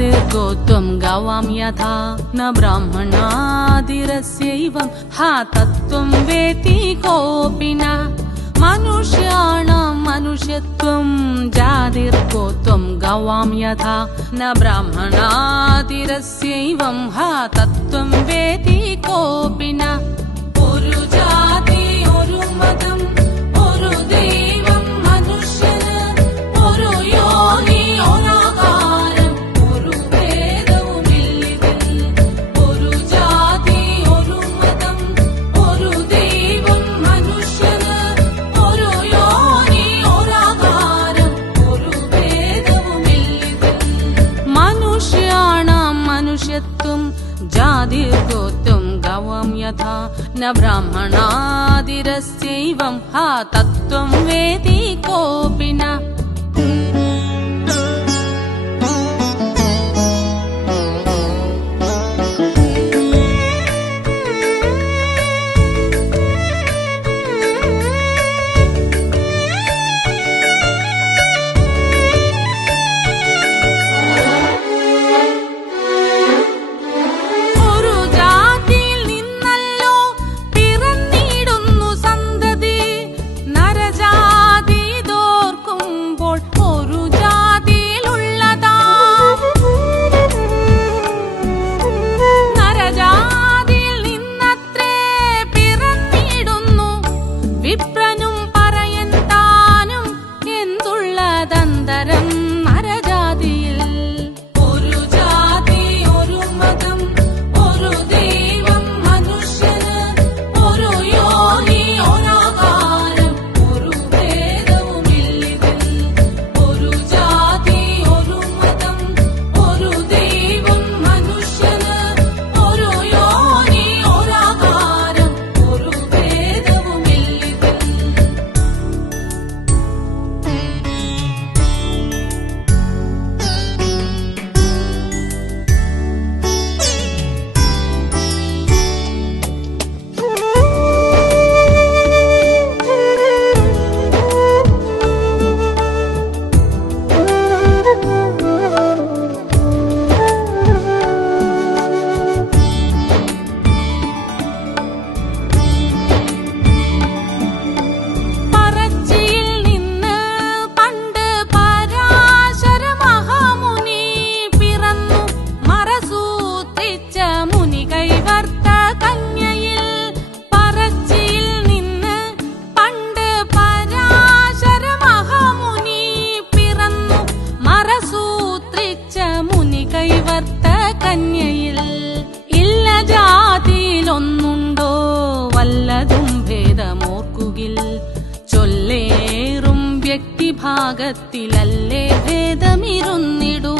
गोत्वं गवां यथा। न ब्राह्मणादिरस्यैवं हा तत्त्वं वेति कोऽपि न। मनुष्याणां मनुष्यत्वं जादिर् गवां यथा। न ब्राह्मणादिरस्यैवं हा तत्त्वं वेति कोऽपि न। उरुजाति उरुमतम् ऊरुदे यथा न ब्राह्मणादिरस्यैवं हा तत्त्वं वेति कोऽपि न। വിഭാഗത്തിലല്ലേ ഭേദമിരുന്നിടൂ?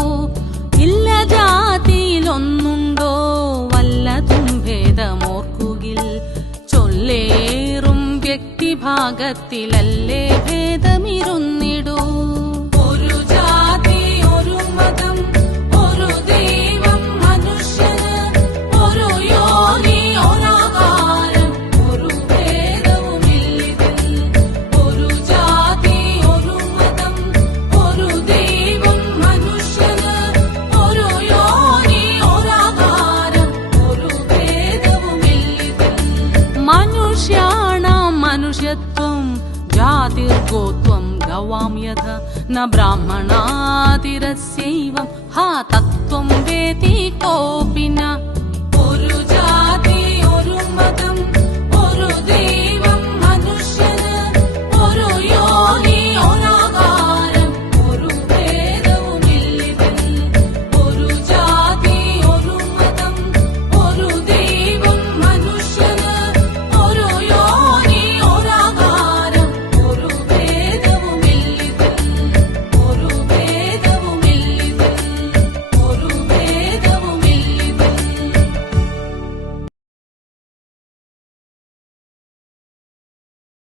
ഇല്ല ജാതിയിലൊന്നുണ്ടോ? വല്ലതും ഭേദമോർക്കുകിൽ ചൊല്ലേറും വ്യക്തിഭാഗത്തിലല്ലേ भार्गो त्वं गवां यथ न ब्राह्मणातिरस्यैवं हा तत्त्वं वेति कोऽपि न